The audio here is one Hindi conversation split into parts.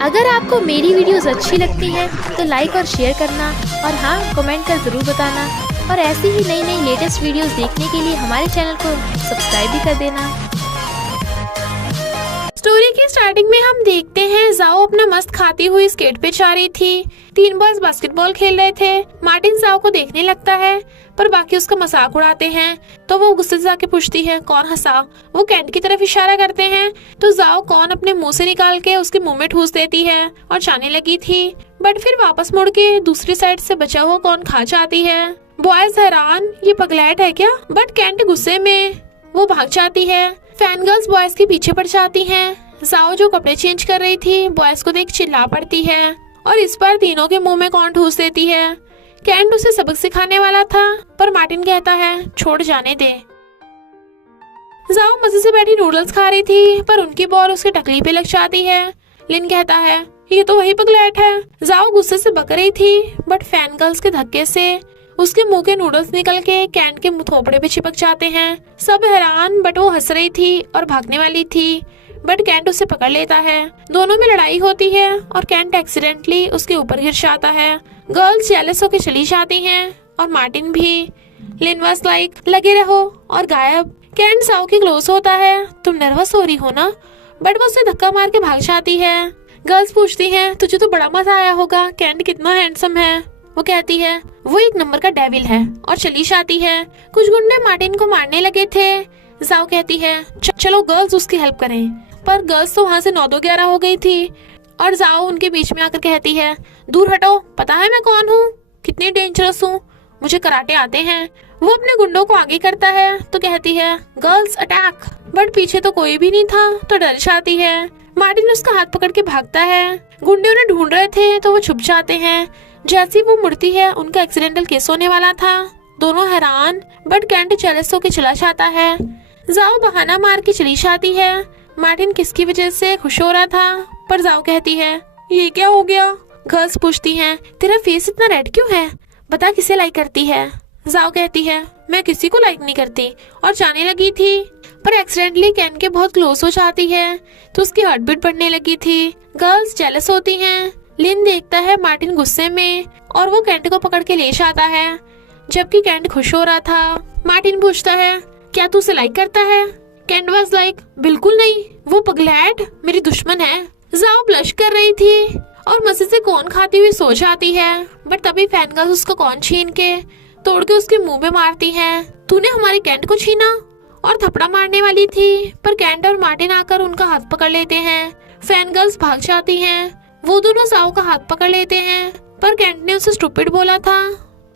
अगर आपको मेरी वीडियोस अच्छी लगती है तो लाइक और शेयर करना, और हाँ, कमेंट कर ज़रूर बताना। और ऐसी ही नई नई लेटेस्ट वीडियोस देखने के लिए हमारे चैनल को सब्सक्राइब भी कर देना। स्टोरी की स्टार्टिंग में हम देखते हैं जाओ अपना मस्त खाती हुई स्केट पे जा रही थी। 3 बॉयज बास्केटबॉल खेल रहे थे। मार्टिन जाओ को देखने लगता है पर बाकी उसका मजाक उड़ाते हैं, तो वो गुस्से से जाके पूछती है कौन हंसा। वो कैंट की तरफ इशारा करते हैं तो जाओ कौन अपने मुंह से निकाल के उसके मुंह में ठूस देती है और जाने लगी थी, बट फिर वापस मुड़ के दूसरी साइड से बचा हुआ कौन खा जाती है। बॉयज हैरान, ये पगलैट है क्या, बट कैंट गुस्से में वो भाग जाती है। फैन गर्ल्स बॉयज के पीछे पड़ जाती हैं। जाओ जो कपड़े चेंज कर रही थी बॉयज को देख चिल्ला पड़ती है और इस बार तीनों के मुंह में कौन ठूस देती है। कैंट उसे सबक सिखाने वाला था पर मार्टिन कहता है छोड़ जाने दे। जाओ मजे से बैठी नूडल्स खा रही थी पर उनकी बॉल उसके टकली पे लग जाती है। लिन कहता है ये तो वही पगलैट है। जाओ गुस्से से बक रही थी बट फैन गर्ल्स के धक्के से उसके मुंह के नूडल्स निकल के कैंट के थोपड़े पे चिपक जाते हैं। सब हैरान, बट वो हंस रही थी और भागने वाली थी, बट कैंट उसे पकड़ लेता है। दोनों में लड़ाई होती है और कैंट एक्सीडेंटली उसके ऊपर गिर जाता है। गर्ल्स जेलस होकर चली जाती हैं और मार्टिन भी। लिन वाज लाइक लगे रहो और गायब। कैंट जाओ के क्लोज होता है, तुम नर्वस हो रही हो ना, बट वो उसे धक्का मार के भाग जाती है। गर्ल्स पूछती हैं तुझे तो बड़ा मजा आया होगा, कैंट कितना हैंडसम है। वो कहती है वो एक नंबर का डेविल है और चली जाती है। कुछ गुंडे मार्टिन को मारने लगे थे। जाओ कहती है चलो गर्ल्स उसकी हेल्प करें, पर गर्ल्स तो वहाँ से 9-11 हो गई थी और जाओ उनके बीच में आकर कहती है दूर हटो, पता है मैं कौन हूँ, कितनी डेंजरस हूँ, मुझे कराटे आते हैं। वो अपने गुंडों को आगे करता है तो कहती है गर्ल्स अटैक, बट पीछे तो कोई भी नहीं था तो डर जाती है। मार्टिन उसका हाथ पकड़ के भागता है। गुंडे उन्हें ढूंढ रहे थे तो वो छुप जाते हैं। जैसी वो मुड़ती है उनका एक्सीडेंटल केस होने वाला था। दोनों हैरान, बट कैंट जेलस होके चला जाता है। जाओ बहाना मार के चली जाती है। मार्टिन किसकी वजह से खुश हो रहा था पर जाओ कहती है ये क्या हो गया। गर्ल्स पूछती हैं तेरा फेस इतना रेड क्यों है, बता किसे लाइक करती है। जाओ कहती है मैं किसी को लाइक नहीं करती और जाने लगी थी, पर एक्सीडेंटली कैंट के बहुत क्लोज हो जाती है तो उसकी हार्ट बीट बढ़ने लगी थी। गर्ल्स जेलस होती हैं। लिन देखता है मार्टिन गुस्से में और वो कैंट को पकड़ के ले जाता है, जबकि कैंट खुश हो रहा था। मार्टिन पूछता है क्या तू उसे लाइक करता है। कैंट वाज लाइक बिल्कुल नहीं, वो पगलैट मेरी दुश्मन है। जाओ ब्लश कर रही थी और मजे से कौन खाती हुई सो जाती है, बट तभी फैन गर्ल्स उसको कौन छीन के तोड़ के उसके मुंह में मारती है। तूने हमारे कैंट को छीना, और थपड़ा मारने वाली थी पर कैंट और मार्टिन आकर उनका हाथ पकड़ लेते हैं। फैन गर्ल्स भाग जाती हैं। वो दोनों जाओ का हाथ पकड़ लेते हैं पर कैंट ने उसे स्टूपिड बोला था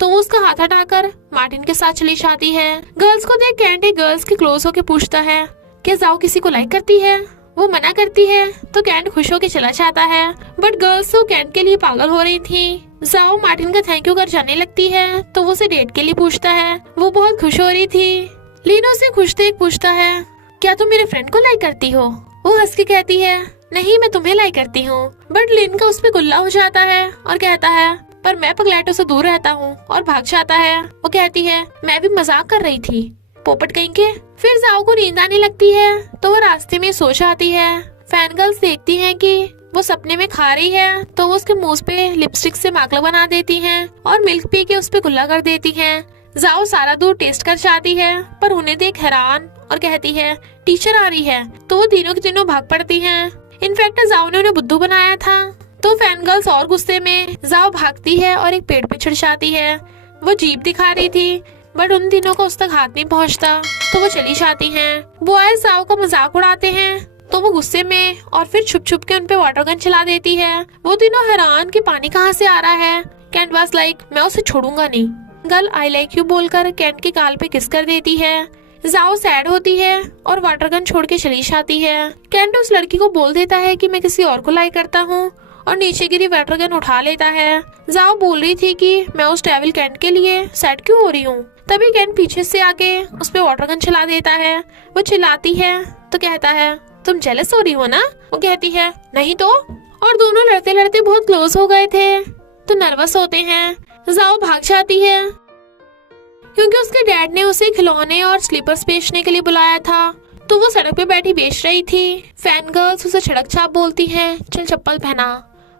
तो वो उसका हाथ हटाकर मार्टिन के साथ चली जाती है। गर्ल्स को देख कैंट एक गर्ल्स के क्लोज होके पूछता है क्या जाओ किसी को लाइक करती है। वो मना करती है तो कैंट खुश होके चला जाता है, बट गर्ल्स तो कैंट के लिए पागल हो रही थी। जाओ मार्टिन का थैंक यू कर जाने लगती है तो वो उसे डेट के लिए पूछता है। वो बहुत खुश हो रही थी। लीनो से खुश देख पूछता है क्या तुम मेरे फ्रेंड को लाइक करती हो। वो हंस के कहती है नहीं मैं तुम्हें लाइक करती हूँ, बट लिन का उसपे गुल्ला हो जाता है और कहता है पर मैं पगलैटों से दूर रहता हूँ और भाग जाता है। वो कहती है मैं भी मजाक कर रही थी, पोपट कहीं के। फिर जाओ को नींद आने लगती है तो वो रास्ते में सो जाती है। फैन गर्ल्स देखती हैं कि वो सपने में खा रही है तो वो उसके मुंह पे लिपस्टिक से माकला बना देती हैं और मिल्क पी के उस पे गुल्ला कर देती हैं। जाओ सारा दूध टेस्ट कर जाती है पर उन्हें देख हैरान और कहती है टीचर आ रही है, तो वो तीनों की तीनों भाग पड़ती हैं। इनफैक्ट जाओ ने उन्हें बुद्धू बनाया था। तो फैन गर्ल्स और गुस्से में जाओ भागती है और एक पेड़ पे चढ़ जाती है। वो जीप दिखा रही थी बट उन तीनों को उस तक हाथ नहीं पहुंचता तो वो चली जाती हैं। बॉयज जाओ का मजाक उड़ाते हैं तो वो गुस्से में और फिर छुप छुप के उनपे वाटर गन चला देती है। वो तीनों हैरान कि पानी कहाँ से आ रहा है। कैंट वाज लाइक मैं उसे छोड़ूंगा नहीं। गर्ल आई लाइक यू बोलकर कैंट के गाल पे किस कर देती है। जाओ सैड होती है और वाटर गन छोड़ के चली जाती है। कैंट उस लड़की को बोल देता है कि मैं किसी और को लाइक करता हूँ और नीचे गिरी वाटर गन उठा लेता है। जाओ बोल रही थी कि मैं उस डेविल कैंट के लिए सैड क्यों हो रही हूँ, तभी कैंट पीछे से आके उस पे वाटर गन चला देता है। वो चिल्लाती है तो कहता है तुम जेलस हो रही हो ना। वो कहती है नहीं तो, और दोनों लड़ते लड़ते बहुत क्लोज हो गए थे तो नर्वस होते हैं। जाओ भाग जाती है क्योंकि उसके डैड ने उसे खिलौने और स्लीपर्स बेचने के लिए बुलाया था। तो वो सड़क पे बैठी बेच रही थी। फैन गर्ल्स उसे सड़क छाप बोलती हैं, चल चप्पल पहना।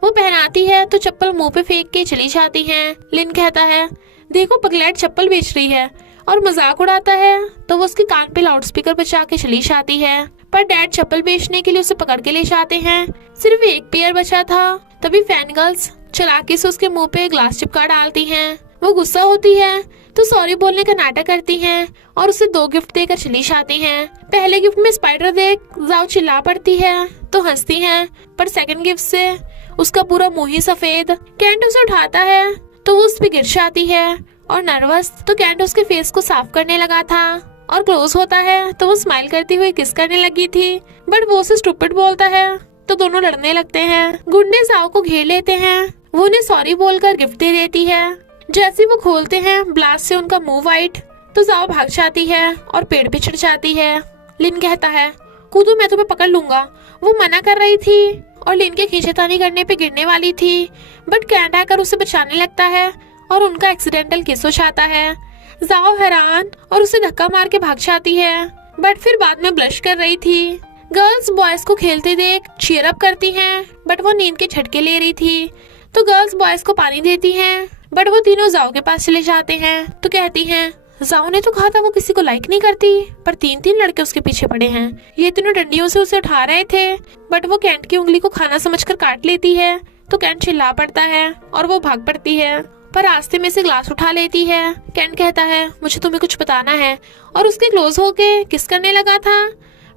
वो पहनाती है तो चप्पल मुंह पे फेंक के चली जाती हैं। लिन कहता है, देखो पगलैट चप्पल बेच रही है, और मजाक उड़ाता है। तो वो उसके कान पे लाउडस्पीकर बचा के चली जाती है। पर डैड चप्पल बेचने के लिए उसे पकड़ के ले जाते हैं। सिर्फ एक पेयर बचा था। तभी फैन गर्ल्स चालाकी से उसके मुंह पे ग्लास चिपका डालती हैं। वो गुस्सा होती है तो सॉरी बोलने का नाटक करती हैं और उसे 2 गिफ्ट देकर चली जाती हैं। पहले गिफ्ट में स्पाइडर देख जाओ चिल्ला पड़ती है तो हंसती हैं, पर सेकंड गिफ्ट से उसका पूरा मुंह ही सफेद। कैंट उसे उठाता है तो वो उस पे गिर जाती है और नर्वस तो कैंट उसके फेस को साफ करने लगा था और क्लोज होता है तो वो स्माइल करती हुई किस करने लगी थी, बट वो उसे स्टूपिड बोलता है तो दोनों लड़ने लगते हैं। गुंडे जाओ को घेर लेते हैं। वो उन्हें सॉरी बोलकर गिफ्ट दे देती है। जैसे वो खोलते हैं ब्लास्ट से उनका मुंह वाइट, तो जाओ भाग जाती है और पेड़ पे चढ़ जाती है। लिन कहता है, कूदो मैं तुम्हें पकड़ लूंगा। वो मना कर रही थी और लिन के खींचतानी करने पे गिरने वाली थी, बट कैंट आकर उसे बचाने लगता है और उनका एक्सीडेंटल किस हो जाता है। जाओ हैरान और उसे धक्का मार के भाग जाती है, बट फिर बाद में ब्लश कर रही थी। गर्ल्स बॉयज को खेलते देख चीयर अप करती हैं, बट वो नींद के झटके ले रही थी। तो गर्ल्स बॉयज को पानी देती हैं, बट वो तीनों जाओ के पास चले जाते हैं। तो कहती हैं, जाओ ने तो कहा था वो किसी को लाइक नहीं करती, पर 3 लड़के उसके पीछे पड़े हैं। ये तीनों डंडियों से उसे उठा रहे थे, बट वो कैंट की उंगली को खाना समझकर काट लेती है। तो कैंट चिल्ला पड़ता है और वो भाग पड़ती है, पर रास्ते में से ग्लास उठा लेती है। कैंट कहता है, मुझे तुम्हें कुछ बताना है, और उसके क्लोज होके किस करने लगा था,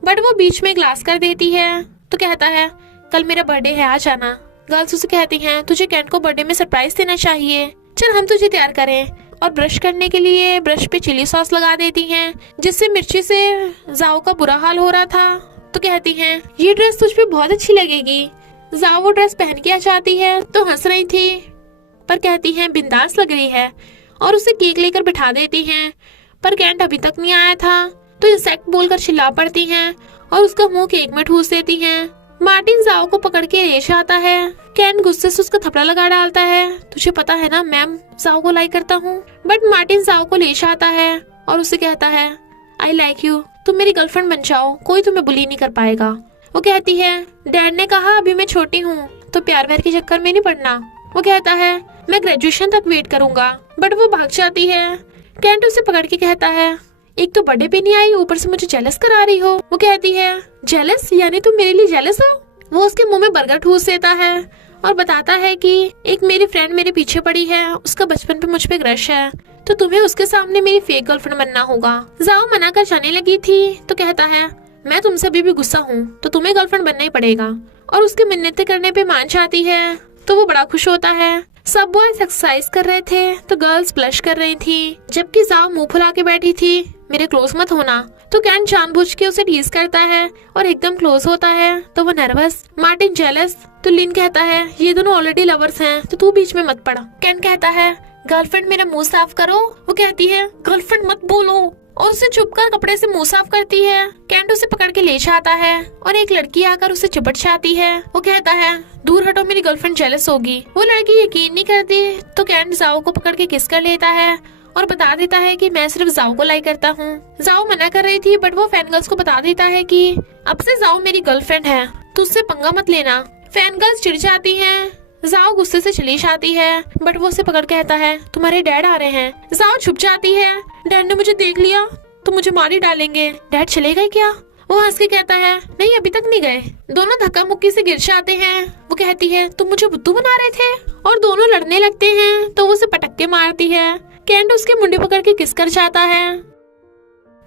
बट वो बीच में ग्लास कर देती है। तो कहता है, कल मेरा बर्थडे है, आ जाना। गर्ल्स उसे कहती हैं, तुझे कैंट को बर्थडे में सरप्राइज देना चाहिए, चल हम तुझे तैयार करें। और ब्रश करने के लिए ब्रश पे चिली सॉस लगा देती हैं, जिससे मिर्ची से जाओ का बुरा हाल हो रहा था। तो कहती हैं, ये ड्रेस तुझ पे बहुत अच्छी लगेगी। जाओ वो ड्रेस पहन के आ जाती है तो हंस रही थी, पर कहती हैं बिंदास लग रही है, और उसे केक लेकर बिठा देती हैं। पर कैंट अभी तक नहीं आया था, तो इंसेक्ट बोलकर चिल्ला पड़ती हैं और उसका मुंह केक में ठूस देती हैं। मार्टिन जाओ को पकड़ के ले जाता है। कैंट गुस्से से उसका थपड़ा लगा डालता है, तुझे पता है ना मैम जाओ को लाइक करता हूँ। बट मार्टिन जाओ को ले जाता है और उसे कहता है, आई लाइक यू, तुम मेरी गर्लफ्रेंड बन जाओ, कोई तुम्हें बुली नहीं कर पाएगा। वो कहती है, डैड ने कहा अभी मैं छोटी हूँ तो प्यार व्यार के चक्कर में नहीं पड़ना। वो कहता है, मैं ग्रेजुएशन तक वेट करूंगा, बट वो भाग जाती है। कैंट उसे पकड़ के कहता है, एक तो बर्थडे पे नहीं आई, ऊपर से मुझे जेलस करा रही हो। वो कहती है, जेलस यानी तुम मेरे लिए जेलस हो। वो उसके मुंह में बर्गर ठूस देता है और बताता है कि एक मेरी फ्रेंड मेरे पीछे पड़ी है, उसका बचपन पे मुझ पे क्रश है, तो तुम्हें उसके सामने मेरी फेक गर्लफ्रेंड बनना होगा। जाओ मना कर जाने लगी थी तो कहता है, मैं तुमसे अभी भी गुस्सा हूँ तो तुम्हें गर्लफ्रेंड बनना ही पड़ेगा, और उसके मिन्नतें करने पे मान जाती है। तो वो बड़ा खुश होता है। सब बॉयज एक्सरसाइज कर रहे थे तो गर्ल्स ब्लश कर रही थी, जबकि जाओ मुंह फुला के बैठी थी, मेरे क्लोज मत होना। तो कैंट जानबूझ के उसे टीज करता है और एकदम क्लोज होता है तो वो नर्वस, मार्टिन जेलस। तो लिन कहता है, ये दोनों ऑलरेडी लवर्स हैं तो तू बीच में मत पड़ा। कैंट कहता है, गर्लफ्रेंड मेरा मुंह साफ करो। वो कहती है, गर्लफ्रेंड मत बोलो, और उसे चुपकर कपड़े से मुंह साफ करती है। कैंट उसे पकड़ के ले जाता है और एक लड़की आकर उसे चिपट जाती है। वो कहता है, दूर हटो, मेरी गर्लफ्रेंड जेलस होगी। वो लड़की यकीन नहीं करती तो कैंट जाओ को पकड़ के किस कर लेता है और बता देता है कि मैं सिर्फ जाओ को लाइक करता हूँ। जाओ मना कर रही थी, बट वो फैन गर्ल्स को बता देता है कि अब से जाओ मेरी गर्लफ्रेंड है, तो उससे पंगा मत लेना। फैन गर्ल्स चिढ़ जाती हैं। जाओ गुस्से से चली जाती है, बट वो उसे पकड़ कहता है, तुम्हारे डैड आ रहे हैं। जाओ छुप जाती है, डैड ने मुझे देख लिया तो मुझे मार ही डालेंगे। डैड चले गए क्या? वो हंस के कहता है, नहीं अभी तक नहीं गए। दोनों धक्का मुक्की से गिर जाते हैं। वो कहती है, तुम मुझे बुद्धू बना रहे थे, और दोनों लड़ने लगते हैं तो वो उसे पटक के मारती है। कैंट उसके मुंडे पकड़ के किस कर जाता है।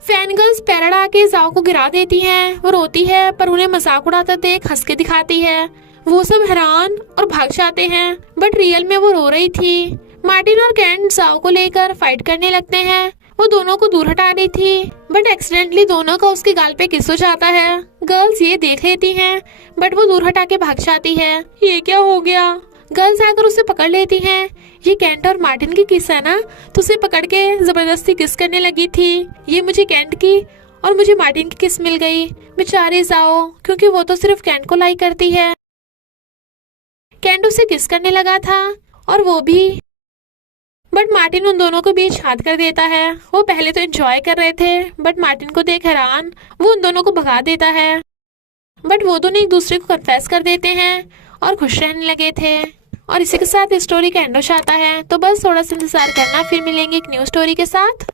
फैन गर्ल्स पैरड आके जाओ को गिरा देती हैं। वो रोती है पर उन्हें मजाक उड़ाता देख हंस के दिखाती है। वो सब हैरान और भाग जाते हैं, बट रियल में वो रो रही थी। मार्टिन और कैंट जाओ को लेकर फाइट करने लगते हैं। वो दोनों को दूर हटा रही थी, बट एक्सीडेंटली दोनों का उसके गाल पे किस हो जाता है। गर्ल्स ये देख लेती हैं, बट वो दूर हटा के भाग जाती है। ये क्या हो गया? गर्ल्स आकर उसे पकड़ लेती हैं। ये कैंट और मार्टिन की किस है ना, तो उसे पकड़ के जबरदस्ती किस करने लगी थी। ये मुझे कैंट की और मुझे मार्टिन की किस मिल गई। बेचारे जाओ, क्योंकि वो तो सिर्फ कैंट को लाइक करती है। कैंट उसे किस करने लगा था और वो भी बट मार्टिन उन दोनों को बीच हाथ कर देता है। वो पहले तो एंजॉय कर रहे थे, बट मार्टिन को देख हैरान वो उन दोनों को भगा देता है। बट वो दोनों एक दूसरे को कन्फेस कर देते हैं और खुश रहने लगे थे। और इसी के साथ स्टोरी का एंड हो जाता है। तो बस थोड़ा सा इंतजार करना, फिर मिलेंगे एक न्यू स्टोरी के साथ।